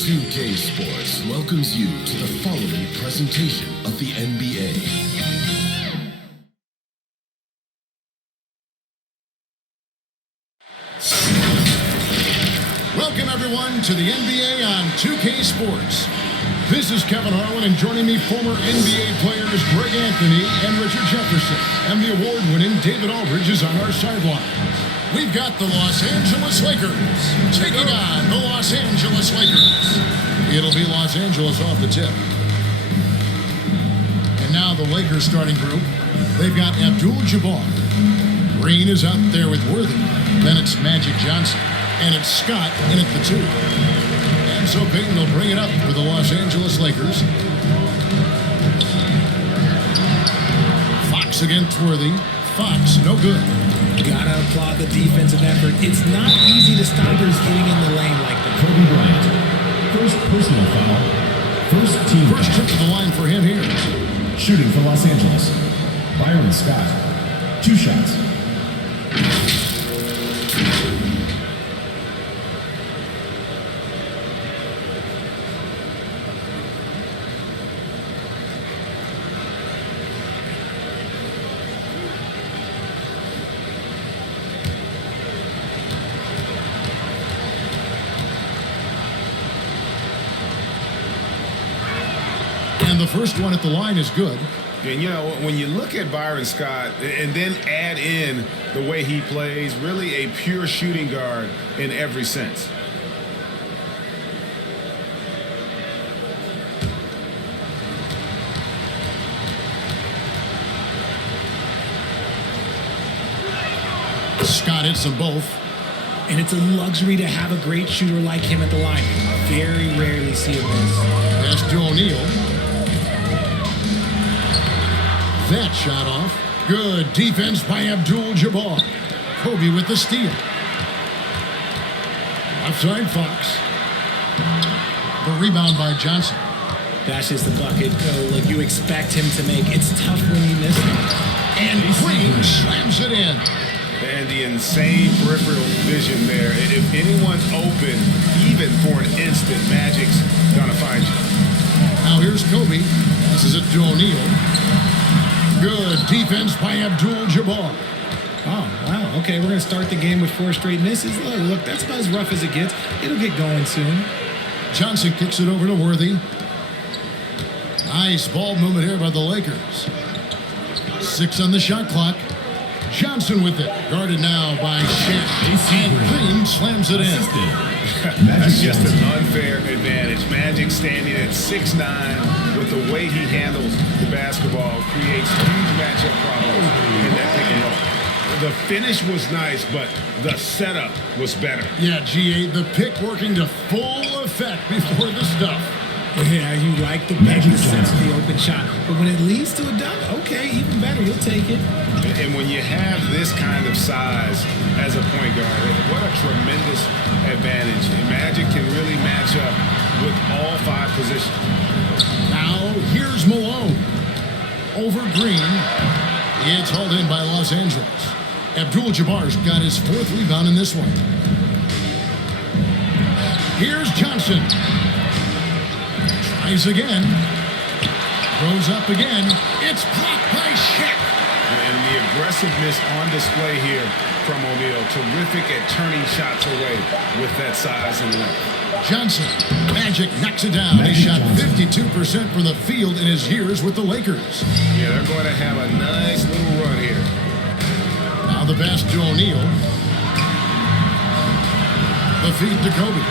2K Sports welcomes you to the following presentation of the NBA. Welcome, everyone, to the NBA on 2K Sports. This is Kevin Harlan, and joining me, former NBA players Greg Anthony and Richard Jefferson. And the award-winning David Aldridge is on our sideline. We've got the Los Angeles Lakers taking on the Los Angeles Lakers. It'll be Los Angeles off the tip. And now the Lakers starting group. They've got Abdul-Jabbar. Green is out there with Worthy. Then it's Magic Johnson. And it's Scott in at the 2. And so Payton will bring it up for the Los Angeles Lakers. Fox against Worthy. Fox, no good. Gotta applaud the defensive effort. It's not easy to stop him getting in the lane like that. Kobe Bryant. First personal foul. First team First foul. trip to the line for him here. Shooting for Los Angeles. Byron Scott. 2 shots. And the first one at the line is good. And, you know, when you look at Byron Scott and then add in the way he plays, really a pure shooting guard in every sense. Scott hits them both. And it's a luxury to have a great shooter like him at the line. Very rarely see a miss. Pass to O'Neal. That shot off. Good defense by Abdul-Jabbar. Kobe with the steal. Outside Fox. The rebound by Johnson. That's just the bucket look you expect him to make. It's tough when you miss them. And Green slams it in. And the insane peripheral vision there. If anyone's open, even for an instant, Magic's gonna find you. Now here's Kobe. Passes it to O'Neal. Good defense by Abdul-Jabbar. Oh, wow. Okay, we're going to start the game with 4 straight misses. Look, that's about as rough as it gets. It'll get going soon. Johnson kicks it over to Worthy. Nice ball movement here by the Lakers. 6 on the shot clock. Johnson with it. Guarded now by Shaq. And Green slams it in. That's just an unfair advantage. Magic standing at 6'9", with the way he handles the basketball, creates huge matchup problems in that pick and roll. The finish was nice, but the setup was better. Yeah, GA, the pick working to full effect before the stuff. Yeah, you like the pick that sets the open shot. But when it leads to a dunk, okay, even better. You'll take it. And when you have this kind of size as a point guard, what a tremendous advantage. And Magic can really match up with all 5 positions. Now, here's Malone. Over Green. It's hauled in by Los Angeles. Abdul-Jabbar's got his 4th rebound in this one. Here's Johnson. Tries again. Throws up again. It's blocked by Shaq. And the aggressiveness on display here from O'Neal. Terrific at turning shots away with that size and length. Johnson. Magic knocks it down. He shot 52% from the field in his years with the Lakers. Yeah, they're going to have a nice little run here. Now the pass to O'Neal. The feed to Kobe.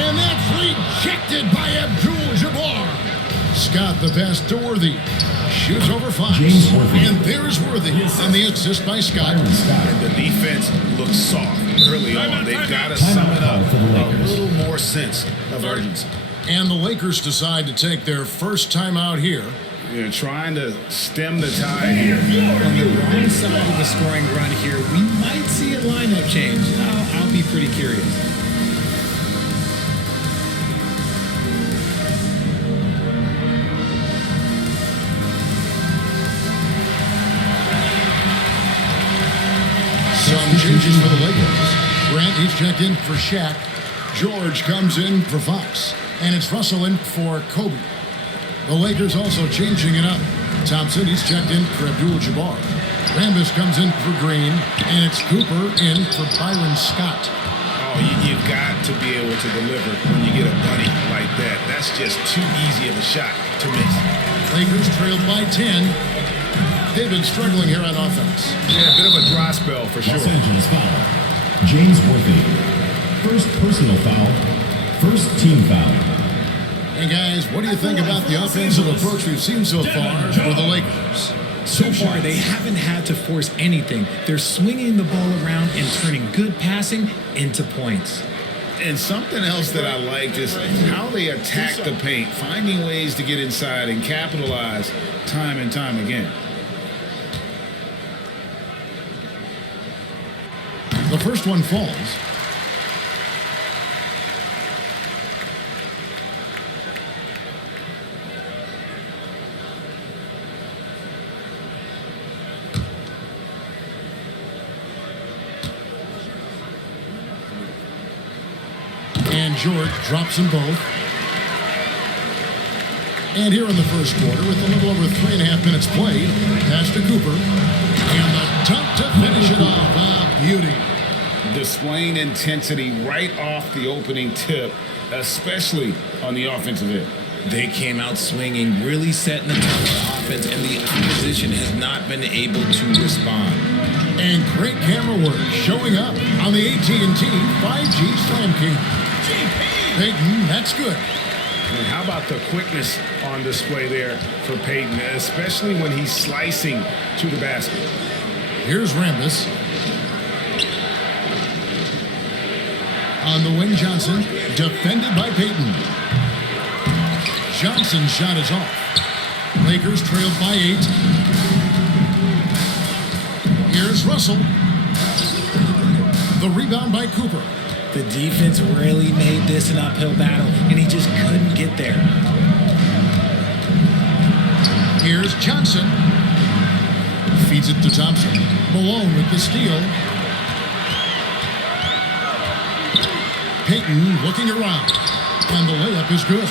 And that's rejected by Abdul-Jabbar. Scott the pass to Worthy. Shoots over Fox. James Worthy. And there's Worthy. And the assist by Scott. And the defense looks soft early on. They've got to sum it up a little more sense of urgency. And the Lakers decide to take their first time out here. You know, trying to stem the tide here. On the wrong side of the scoring run here, we might see a lineup change. I'll be pretty curious. Some changes for the Lakers. Grant each checked in for Shaq. George comes in for Fox. And it's Russell in for Kobe. The Lakers also changing it up. Thompson, he's checked in for Abdul-Jabbar. Rambis comes in for Green, and it's Cooper in for Byron Scott. Oh, you've got to be able to deliver when you get a bunny like that. That's just too easy of a shot to miss. Lakers trailed by 10. They've been struggling here on offense. Yeah, a bit of a dry spell for sure. Los Angeles foul. James Worthy. First personal foul. First team foul. Hey guys, what do you think about the offensive approach we've seen so far for the Lakers? So far, they haven't had to force anything. They're swinging the ball around and turning good passing into points. And something else that I like is how they attack the paint, finding ways to get inside and capitalize time and time again. The first one falls. And George drops them both. And here in the first quarter, with a little over 3.5 minutes played, pass to Cooper. And the dunk to finish it off. A beauty. Displaying intensity right off the opening tip, especially on the offensive end. They came out swinging, really setting the tone for offense, and the opposition has not been able to respond. And great camera work showing up on the AT&T 5G Slam King. Peyton, that's good. And how about the quickness on display there for Peyton, especially when he's slicing to the basket. Here's Rambis. On the wing, Johnson, defended by Peyton. Johnson's shot is off. Lakers trailed by 8. Here's Russell. The rebound by Cooper. The defense really made this an uphill battle, and he just couldn't get there. Here's Johnson. Feeds it to Thompson. Malone with the steal. Peyton looking around. And the layup is good.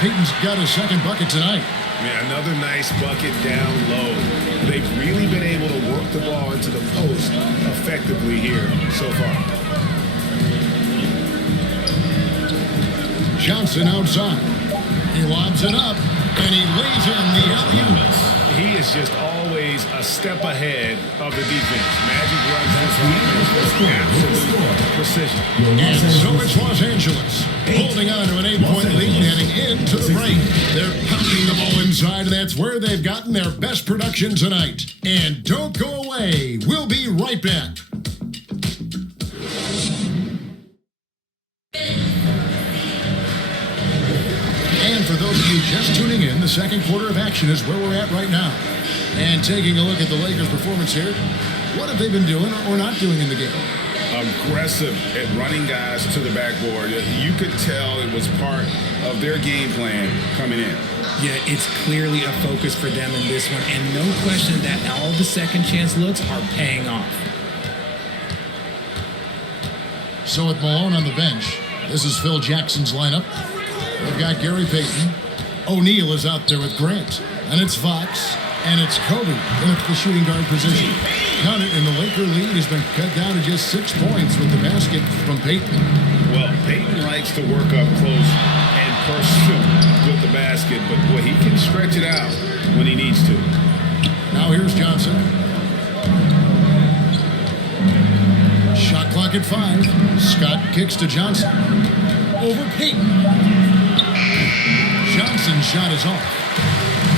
Peyton's got his second bucket tonight. Yeah, another nice bucket down low. They've really been able to work the ball into the post effectively here so far. Johnson outside. He lobs it up, and he lays in the alley-oop. He is just always a step ahead of the defense. Magic runs this defense with absolute precision. And so it's Los Angeles, holding on to an 8-point lead heading into the break. They're pounding the ball inside, and that's where they've gotten their best production tonight. And don't go away. We'll be right back. And for those of you just tuning in, the second quarter of action is where we're at right now. And taking a look at the Lakers' performance here, what have they been doing or not doing in the game? Aggressive at running guys to the backboard. You could tell it was part of their game plan coming in. Yeah, it's clearly a focus for them in this one, and no question that all the second chance looks are paying off. So with Malone on the bench, this is Phil Jackson's lineup. We've got Gary Payton. O'Neal is out there with Grant. And it's Fox. And it's Kobe in the shooting guard position. Count it, and the Laker lead has been cut down to just 6 points with the basket from Payton. Well, Payton likes to work up close and pursue with the basket, but boy, he can stretch it out when he needs to. Now here's Johnson. Shot clock at 5. Scott kicks to Johnson. Over Payton. Johnson's shot is off.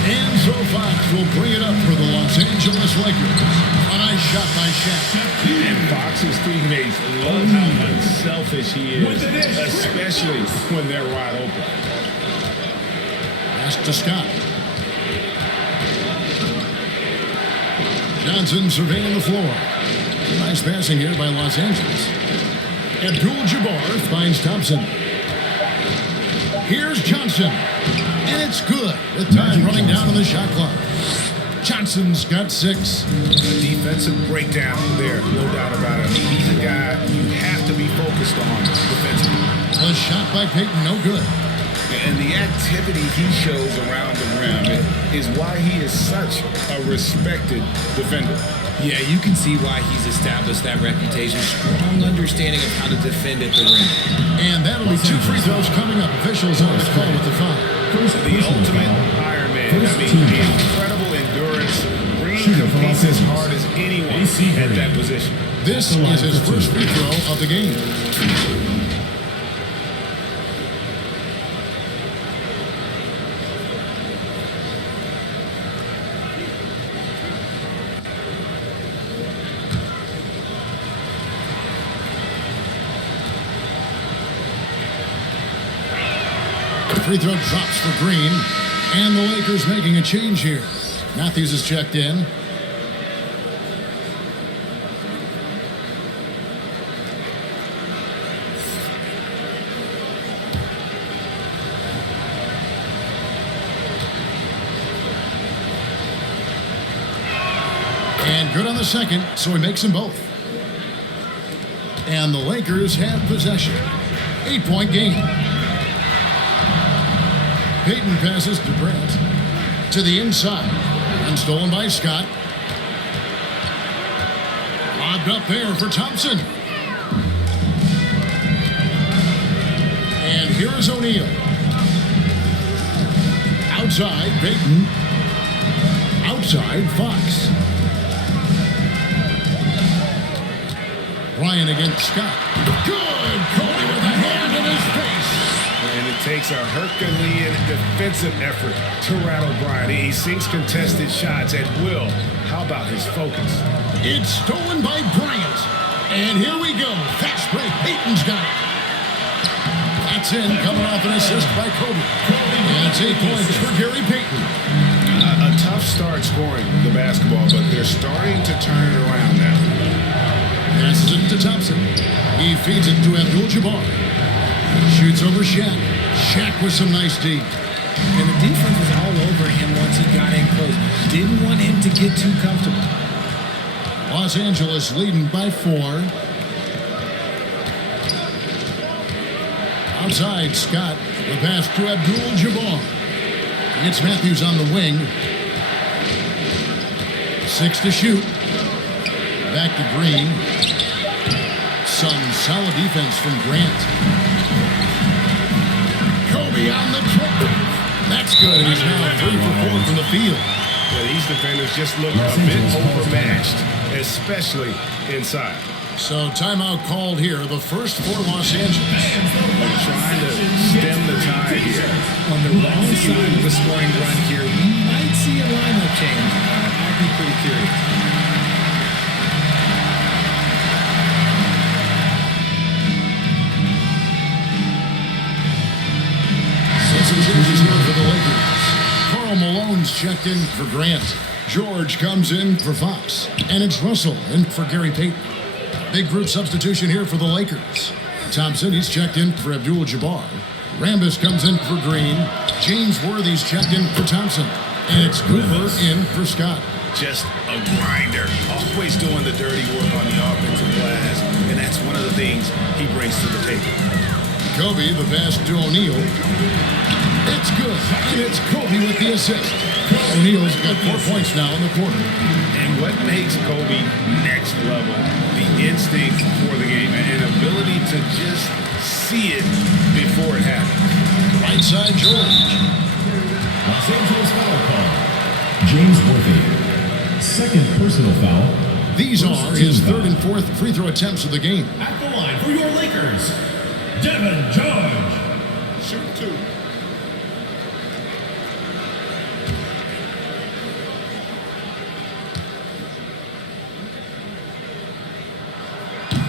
And so Fox will bring it up for the Los Angeles Lakers. A nice shot by Shaq. And Fox's teammates love how unselfish he is, especially when they're wide open. Pass to Scott. Johnson surveying the floor. Nice passing here by Los Angeles. Abdul-Jabbar finds Thompson. Here's Johnson. And it's good with time running down on the shot clock. Johnson's got 6. A defensive breakdown there, no doubt about it. He's a guy you have to be focused on defensively. The shot by Payton, no good. And the activity he shows around the rim is why he is such a respected defender. Yeah, you can see why he's established that reputation. Strong understanding of how to defend at the rim. And that'll be 2 free throws coming up. Officials on the call with the foul. The ultimate Iron Man. I mean, incredible endurance, bringing competes as hard as anyone at that position. This is his first free throw of the game. Free throw drops for Green. And the Lakers making a change here. Matthews is checked in. And good on the second, so he makes them both. And the Lakers have possession. 8-point game. Payton passes to Grant. To the inside. And stolen by Scott. Lobbed up there for Thompson. And here is O'Neal. Outside, Payton. Outside, Fox. Ryan against Scott. Good! Kobe with a hand in his face. And it takes a Herculean defensive effort to rattle Bryant. He sinks contested shots at will. How about his focus? It's stolen by Bryant. And here we go. Fast break. Payton's got it. That's in, coming off an assist by Kobe. And it's 8 points for Gary Payton. A tough start scoring the basketball, but they're starting to turn it around now. Passes it to Thompson. He feeds it to Abdul-Jabbar. Shoots over Shaq. Shaq with some nice D. And the defense was all over him once he got in close. Didn't want him to get too comfortable. Los Angeles leading by 4. Outside, Scott. The pass to Abdul-Jabbar. Gets Matthews on the wing. 6 to shoot. Back to Green. Some solid defense from Grant. Kobe on the drive. That's good. He's now 3 for 4 from the field. Yeah, these defenders just look a bit overmatched, especially inside. So timeout called here. The first for Los Angeles. They're trying to stem the tide here. On the wrong side of the scoring run here, we might see a lineup change. I'll be pretty curious. Changes here for the Lakers. Karl Malone's checked in for Grant. George comes in for Fox. And it's Russell in for Gary Payton. Big group substitution here for the Lakers. Thompson, he's checked in for Abdul-Jabbar. Rambis comes in for Green. James Worthy's checked in for Thompson. And it's Cooper in for Scott. Just a grinder. Always doing the dirty work on the offensive glass. And that's one of the things he brings to the table. Kobe, the pass to O'Neal. It's good. And it's Kobe with the assist. O'Neal's got 4 points now in the quarter. And what makes Kobe next level, the instinct for the game, and ability to just see it before it happens. Right side, George. Los Angeles foul call. James Worthy. Second personal foul. These are his 3rd and 4th free throw attempts of the game. At the line for your Lakers, Devin George. Shoot 2.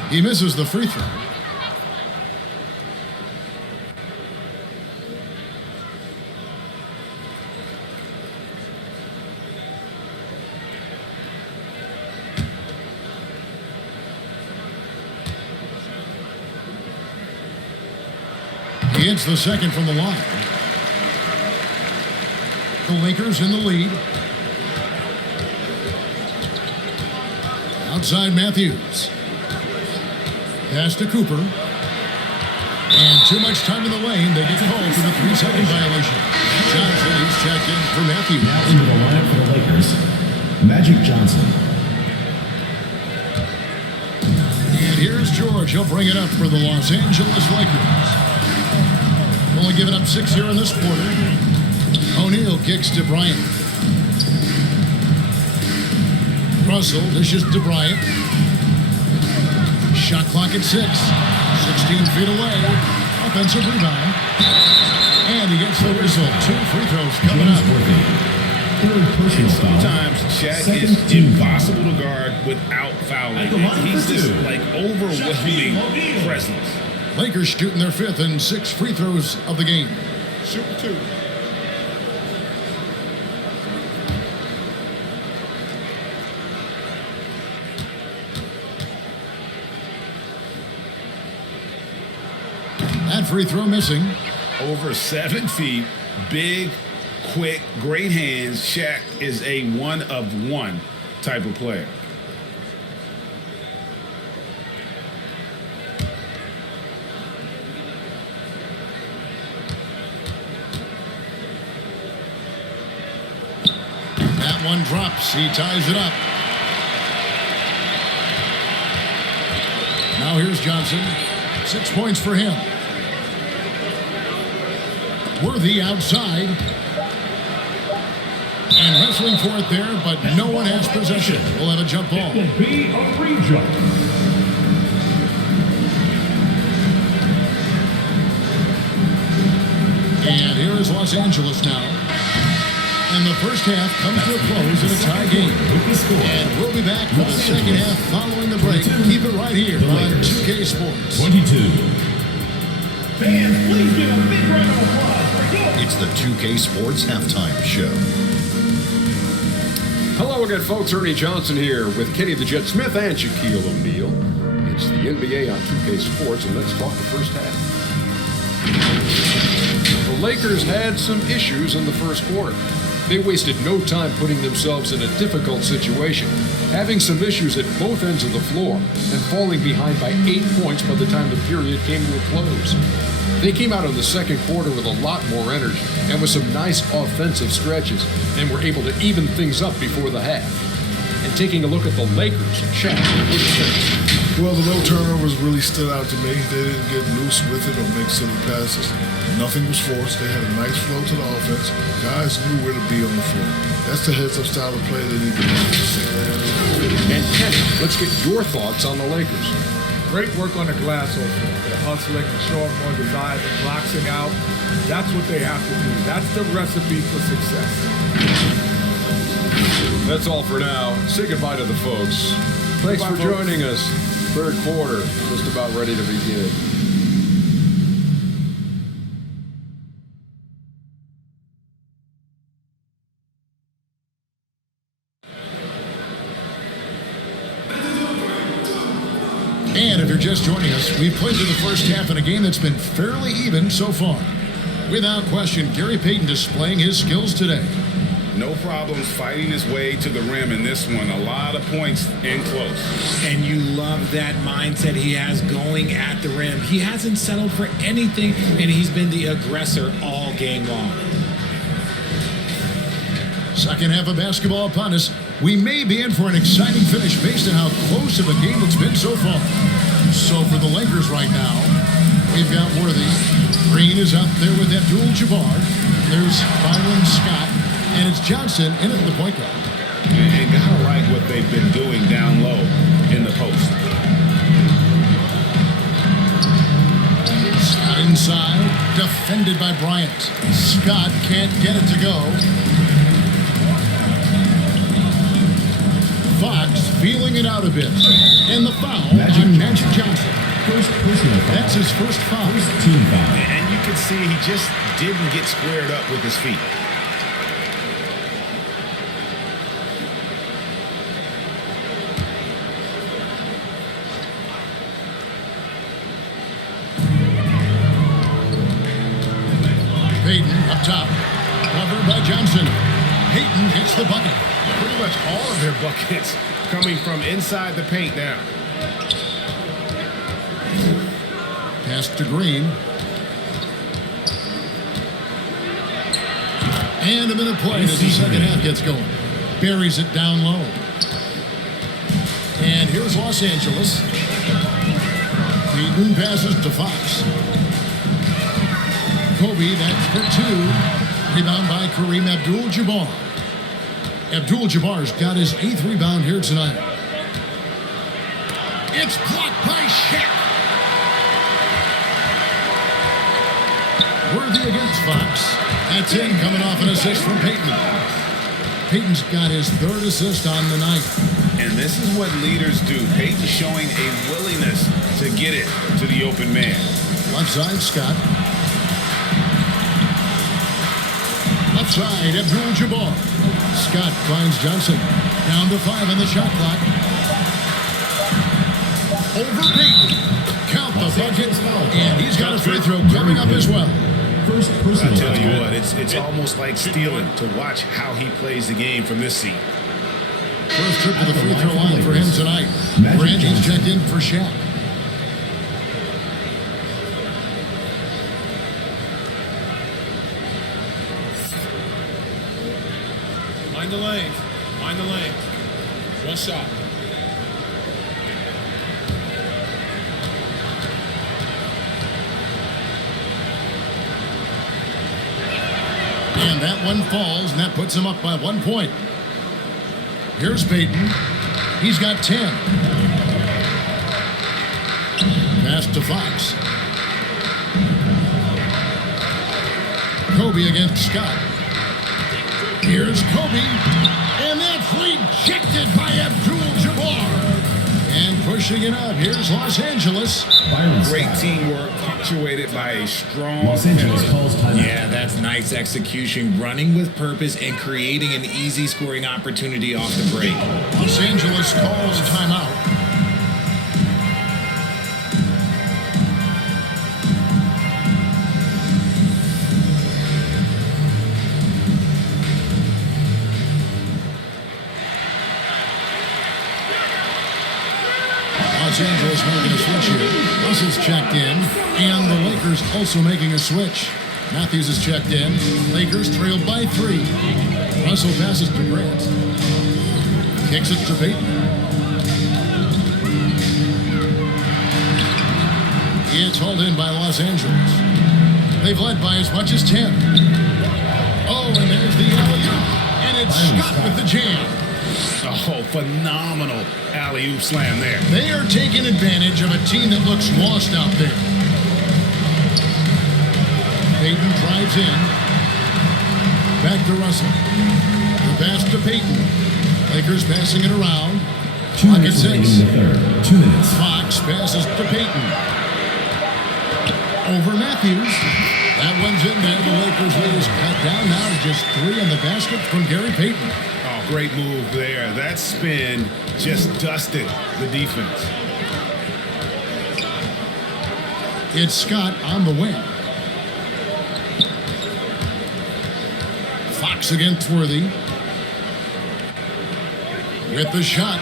He misses the free throw. He hits the second from the line. The Lakers in the lead. Outside Matthews. Pass to Cooper. And too much time in the lane. They get called for the 3-second violation. Johnson is checked in for Matthews. Now into the lineup for the Lakers, Magic Johnson. And here's George. He'll bring it up for the Los Angeles Lakers. Only giving up 6 here in this quarter. O'Neal kicks to Bryant. Russell dishes to Bryant. Shot clock at 6. 16 feet away. Offensive rebound. And he gets the whistle. 2 free throws coming James up. Worthy. Third personal foul. Sometimes Shaq Second is team impossible to guard without fouling. At the line He's for this two. like overwhelming presence. Lakers shooting their 5th and 6 free throws of the game. Shoot 2. That free throw missing. Over 7 feet, big, quick, great hands. Shaq is a one-of-one type of player. That one drops. He ties it up. Now here's Johnson. 6 points for him. Worthy outside. And wrestling for it there, but no one has possession. We'll have a jump ball. Will be a free jump. And here is Los Angeles now. And the first half comes to a close in a tie game. With the score, And we'll be back for the second half following the break. Keep it right here on 2K Sports. 22. Fans, please give a big round of applause for your It's the 2K Sports Halftime Show. Hello again, folks. Ernie Johnson here with Kenny the Jet Smith and Shaquille O'Neal. It's the NBA on 2K Sports, and let's talk the first half. The Lakers had some issues in the first quarter. They wasted no time putting themselves in a difficult situation, having some issues at both ends of the floor, and falling behind by 8 points by the time the period came to a close. They came out in the second quarter with a lot more energy and with some nice offensive stretches, and were able to even things up before the half. And taking a look at the Lakers, Shaq, what do you think? Well, the low turnovers really stood out to me. They didn't get loose with it or make silly passes. Nothing was forced. They had a nice flow to the offense. Guys knew where to be on the floor. That's the heads-up style of play they need to be. And Kenny, let's get your thoughts on the Lakers. Great work on the glass so far. They're hustling and showing more desire than boxing out. That's what they have to do. That's the recipe for success. That's all for now. Say goodbye to the folks. Thanks for joining us. Third quarter, just about ready to begin. And if you're just joining us, we've played through the first half in a game that's been fairly even so far. Without question, Gary Payton displaying his skills today. No problems fighting his way to the rim in this one. A lot of points and close. And you love that mindset he has going at the rim. He hasn't settled for anything, and he's been the aggressor all game long. Second half of basketball upon us. We may be in for an exciting finish based on how close of a game it's been so far. So for the Lakers right now, we've got Worthy. Green is out there with Abdul-Jabbar. There's Byron Scott. And it's Johnson in at the point guard. And gotta like what they've been doing down low in the post. Scott inside, defended by Bryant. Scott can't get it to go. Fox feeling it out a bit. And the foul on Magic Johnson. First personal foul. That's his first foul. First team foul. And you can see he just didn't get squared up with his feet. Payton up top. Covered by Johnson. Payton gets the bucket. Pretty much all of their buckets coming from inside the paint now. Pass to Green. And a minute play as the second half gets going. Buries it down low. And here's Los Angeles. Peyton passes to Fox. Kobe, that's for two. Rebound by Kareem Abdul-Jabbar. Abdul-Jabbar's got his 8th rebound here tonight. It's blocked by Shaq. Worthy against Fox. That's in, coming off an assist from Peyton. Peyton's got his 3rd assist on the night. And this is what leaders do. Peyton showing a willingness to get it to the open man. Left side, Scott. Left side, Abdul-Jabbar. Scott finds Johnson. Down to 5 on the shot clock. Over Peyton. Count the bucket. And he's got a free throw coming up as well. First I personal tell you foul. what, it's almost like stealing to watch how he plays the game from this seat. First trip to the free throw line for him tonight. Brandy's checked in for Shaq. Mind the lanes. Mind the lanes. One shot. And that one falls, and that puts him up by 1 point. Here's Peyton. He's got 10. Pass to Fox. Kobe against Scott. Here's Kobe. And that's rejected by Abdul-Jabbar. And pushing it up, here's Los Angeles. Great teamwork, punctuated by a strong Los Angeles calls timeout. Yeah, that's nice execution. Running with purpose and creating an easy scoring opportunity off the break. Los Angeles calls timeout. Los Angeles making a switch here. Russell's checked in, and the Lakers also making a switch. Matthews is checked in. Lakers trailed by 3. Russell passes to Grant. Kicks it to Peyton. It's hauled in by Los Angeles. They've led by as much as 10. Oh, and there's the alley-oop. And it's Scott with the jam. Oh, phenomenal alley-oop slam there. They are taking advantage of a team that looks lost out there. Peyton drives in. Back to Russell. The pass to Peyton. Lakers passing it around. 2 Clock at minutes remaining 6. in the third. 2 minutes. Fox passes to Peyton. Over Matthews. That one's in there. The Lakers lead is cut down now to just 3 on the basket from Gary Payton. Oh, great move there. That spin just dusted the defense. It's Scott on the wing. Fox against Worthy. With the shot.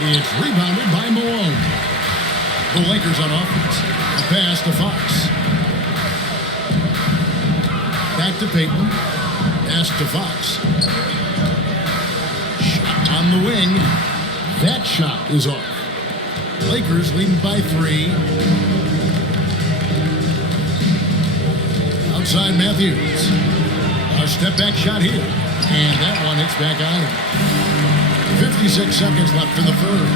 It's rebounded by Malone. The Lakers on offense. A pass to Fox. Back to Peyton. Pass to Fox. Shot on the wing. That shot is off. Lakers leading by 3. Outside Matthews. A step back shot here. And that one hits back out. 56 seconds left in the third.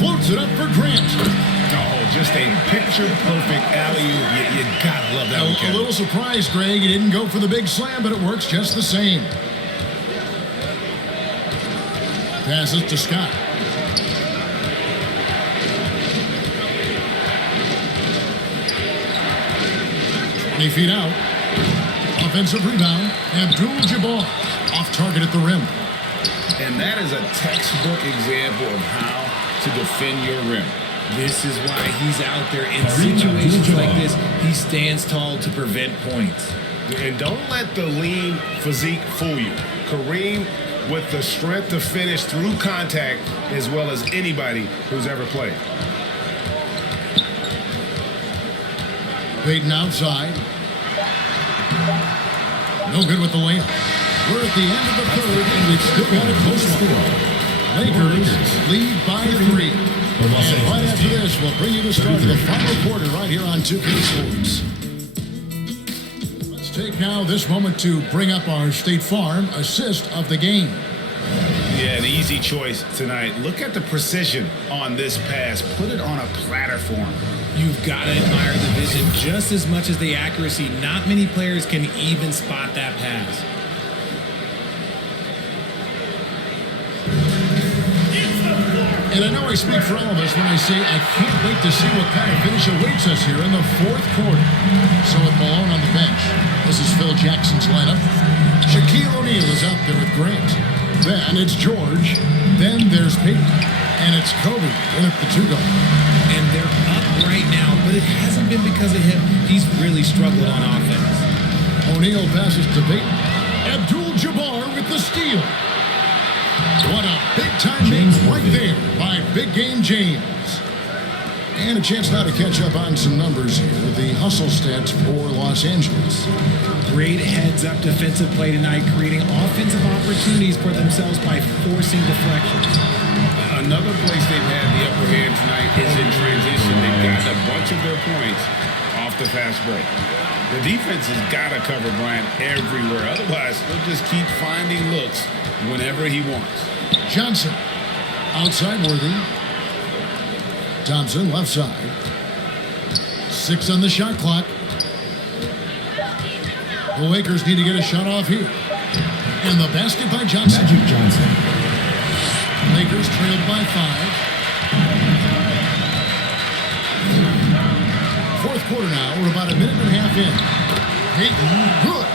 Floats it up for Grant. Oh, just a picture-perfect alley-oop. You gotta love that one, A Kevin. little surprised, Greg. He didn't go for the big slam, but it works just the same. Passes to Scott. Twenty feet out. Offensive rebound. Abdul-Jabbar off target at the rim. And that is a textbook example of how to defend your rim. This is why he's out there in situations like this. He stands tall to prevent points. And don't let the lean physique fool you. Kareem with the strength to finish through contact as well as anybody who's ever played. Payton outside. No good with the layup. We're at the end of the third, and we've still got a close one. Lakers lead by 3. And right after this, we'll bring you the start of the final quarter right here on 2K Sports. Let's take now this moment to bring up our State Farm assist of the game. Yeah, an easy choice tonight. Look at the precision on this pass. Put it on a platter form. You've got to admire the vision just as much as the accuracy. Not many players can even spot that pass. And I know I speak for all of us when I say I can't wait to see what kind of finish awaits us here in the fourth quarter. So with Malone on the bench, this is Phil Jackson's lineup. Shaquille O'Neal is out there with Grant. Then it's George. Then there's Peyton. And it's Kobe in at the 2-guard. And they're up right now, but it hasn't been because of him. He's really struggled on offense. O'Neal passes to Peyton. Abdul-Jabbar with the steal. What a big-time make right there by Big Game James. And a chance now to catch up on some numbers here with the hustle stats for Los Angeles. Great heads-up defensive play tonight, creating offensive opportunities for themselves by forcing deflections. Another place they've had the upper hand tonight is in transition. They've gotten a bunch of their points off the fast break. The defense has got to cover Bryant everywhere. Otherwise, they'll just keep finding looks whenever he wants. Johnson, outside Worthy. Thompson, left side. 6 on the shot clock. The Lakers need to get a shot off here. And the basket by Johnson. Magic Johnson. Lakers trailed by 5. Fourth quarter now. We're about a minute and a half in. Peyton, good.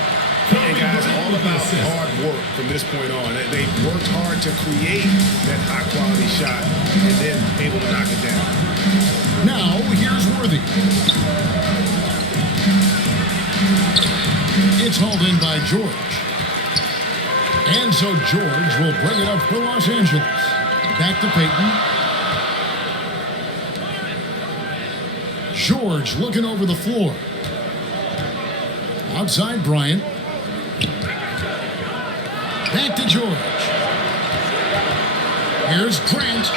Hey guys, all about hard work from this point on. They worked hard to create that high quality shot and then able to knock it down. Now here's Worthy. It's hauled in by George. And so George will bring it up for Los Angeles. Back to Peyton. George looking over the floor. Outside Bryant. Back to George. Here's Grant.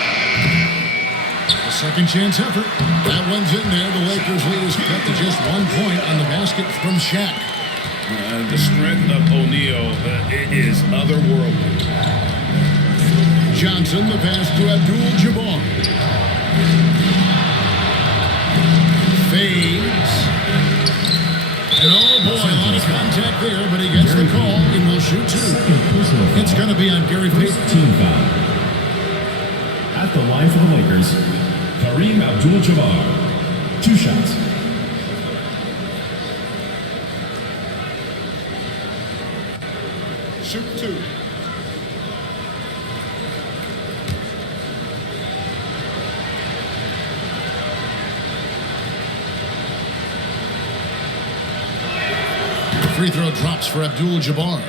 A second chance effort. That one's in there. The Lakers lead is cut to just 1 point on the basket from Shaq. The strength of O'Neal is otherworldly. Johnson, the pass to Abdul-Jabbar. Fades. And oh boy, a lot of contact there, but he gets the call and will shoot 2. It's going to be on Gary Payton. Team foul. At the line for the Lakers, Kareem Abdul-Jabbar. 2 shots. Shoot 2. Free throw drops for Abdul-Jabbar.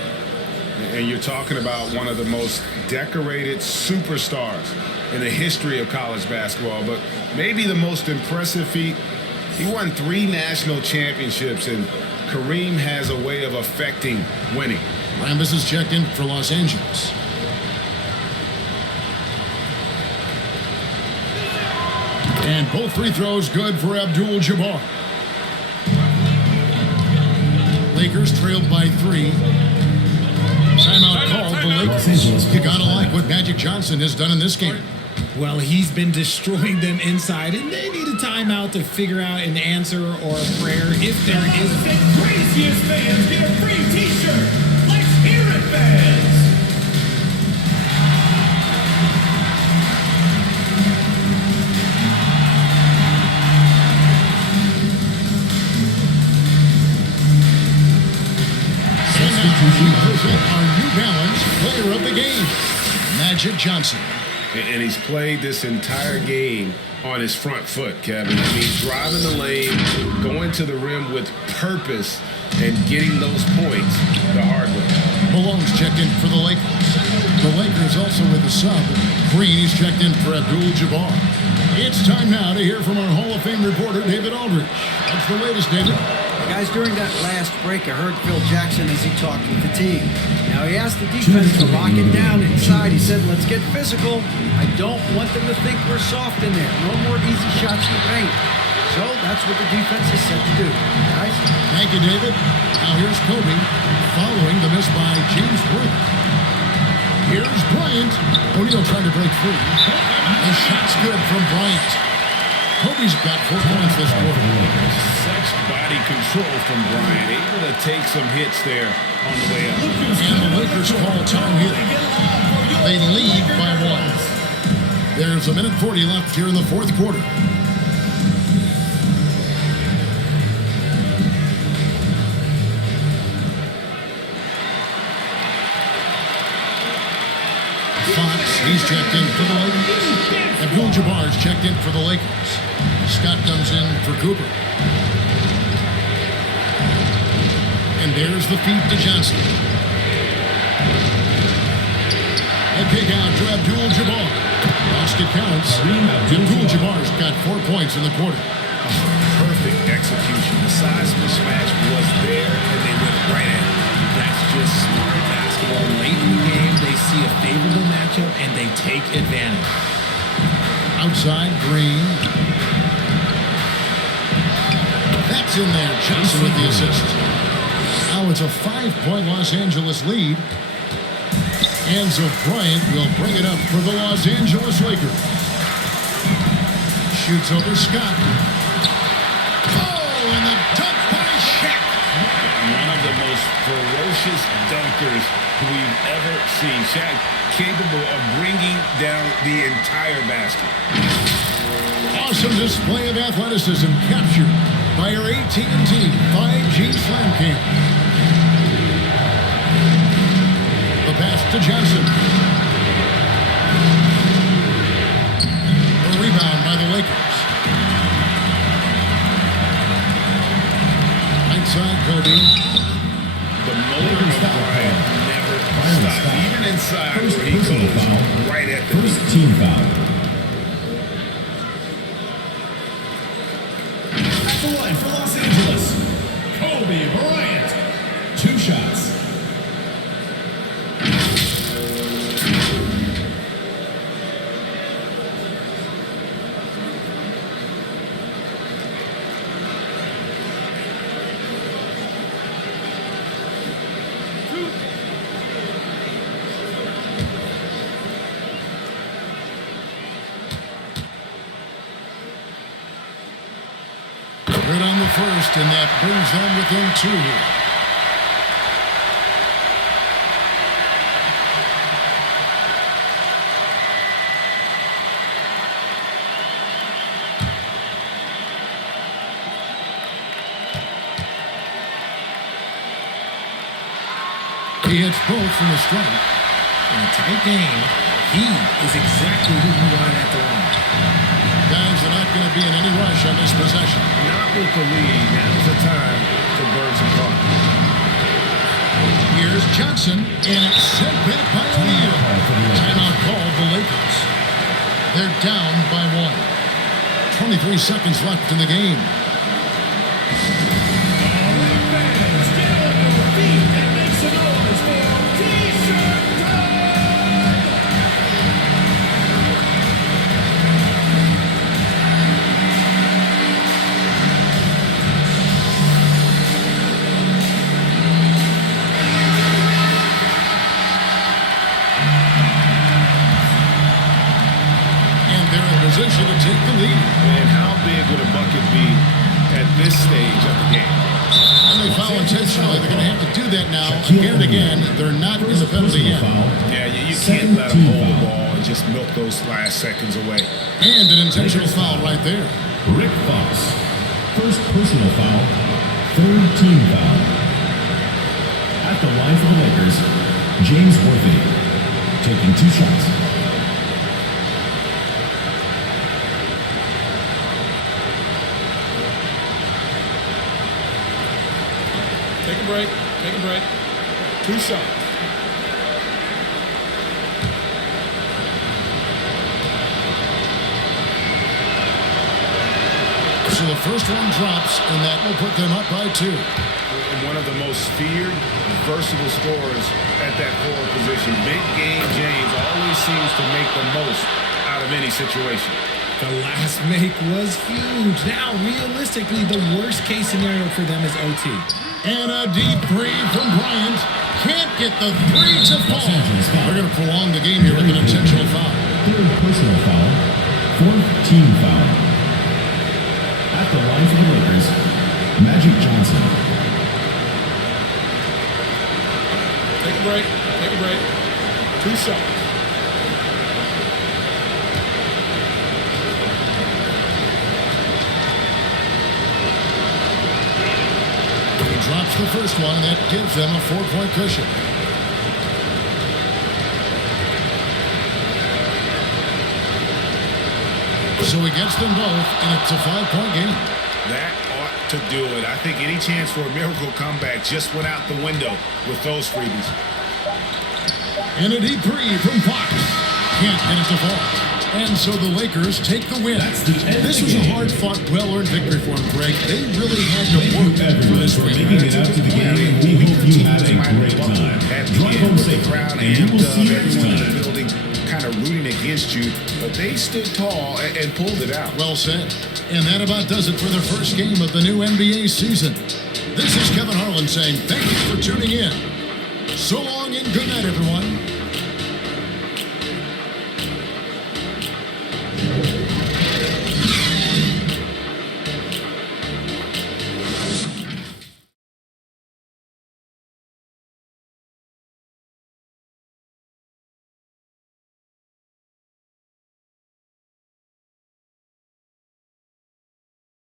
And you're talking about one of the most decorated superstars in the history of college basketball, but maybe the most impressive feat. He won 3 national championships, and Kareem has a way of affecting winning. Rambis is checked in for Los Angeles. And both free throws good for Abdul-Jabbar. Lakers trailed by 3. Timeout called. The Lakers. You gotta like what Magic Johnson has done in this game. Well, he's been destroying them inside, and they need a timeout to figure out an answer or a prayer if there is. The craziest fans get a free t-shirt. Let's hear it, fans. And now we present our New Balance player of the game, Magic Johnson. And he's played this entire game on his front foot, Kevin. I mean, driving the lane, going to the rim with purpose, and getting those points the hard way. Malone's checked in for the Lakers. The Lakers also with a sub. Green is checked in for Abdul-Jabbar. It's time now to hear from our Hall of Fame reporter, David Aldridge. What's the latest, David? Guys, during that last break, I heard Phil Jackson as he talked with the team. Now, he asked the defense to lock it down inside. He said, let's get physical. I don't want them to think we're soft in there. No more easy shots in the paint. So that's what the defense is set to do. Guys? Thank you, David. Now here's Kobe following the miss by James Worthy. Here's Bryant. O'Neal trying to break free. The shot's good from Bryant. Kobe's got 4 points this quarter. Such body control from Bryant, able to take some hits there on the way up. And the Lakers call time here. They lead by 1. There's 1:40 left here in the fourth quarter. Fox, he's checked in for the Lakers. Abdul-Jabbar's checked in for the Lakers. Scott comes in for Cooper. And there's the feed to Johnson. A kick out to Abdul-Jabbar. Basket counts. Abdul-Jabbar's got 4 points in the quarter. Perfect execution. The size mismatch was there, and they went right at it. That's just smart basketball. Late in the game, they see a favorable matchup, and they take advantage. Outside, Green. That's in there. Johnson with the assist. Now it's a 5-point Los Angeles lead. Enzo Bryant will bring it up for the Los Angeles Lakers. Shoots over Scott. Oh, and the dunk by Shaq. One of the most ferocious dunkers we've ever seen. Shaq capable of bringing down the entire basket. Awesome display of athleticism captured by our AT&T 5G Slam Cam. The pass to Johnson. A rebound by the Lakers. Outside Kobe. The motor of Bryant never stops. Even inside where he goes right at the First team foul. At the line for Los Angeles, Kobe Bryant. 2 shots. Good on the first, and that brings them within 2. He hits both from the strike. In a tight game, he is exactly who you wanted at the line. Guys are not going to be in any rush on this possession. Not with the lead. Now's the time to burn some clock. Here's Johnson, and it's sent back by O'Neal. Timeout called the Lakers. They're down by 1. 23 seconds left in the game. Fans, get on your feet and make some noise for T-shirt time! Position to take the lead. And how big would a bucket be at this stage of the game? And they foul intentionally. They're going to have to do that now again and again. They're not in the penalty yet. Yeah, you can't let them hold the ball and just milk those last seconds away. And an intentional foul right there. Rick Fox. First personal foul. Third team foul. At the line for the Lakers, James Worthy. Taking 2 shots. Take a break. Take a break. 2 shots. So the first one drops, and that will put them up by 2. One of the most feared, versatile scorers at that forward position. Big game James always seems to make the most out of any situation. The last make was huge. Now, realistically, the worst case scenario for them is OT. And a deep 3 from Bryant. Can't get the 3 to fall. They're going to prolong the game here with an intentional foul. Third personal foul. Fourth team foul. At the line for the Lakers, Magic Johnson. Take a break. Take a break. 2 shots. He drops the first one, and that gives them a 4-point cushion. So he gets them both, and it's a 5-point game. That ought to do it. I think any chance for a miracle comeback just went out the window with those freebies. And a deep 3 from Fox. Can't get it to fall. And so the Lakers take the win. This was a hard-fought, well-earned victory for them, Greg. They really had to work for this win. Making it out to the game, and we hope you had a great time. Drive home safe, Crowd and we will see you next everyone in the time. building kind of rooting against you, but they stood tall and pulled it out. Well said. And that about does it for the first game of the new NBA season. This is Kevin Harlan saying thank you for tuning in. So long and good night, everyone.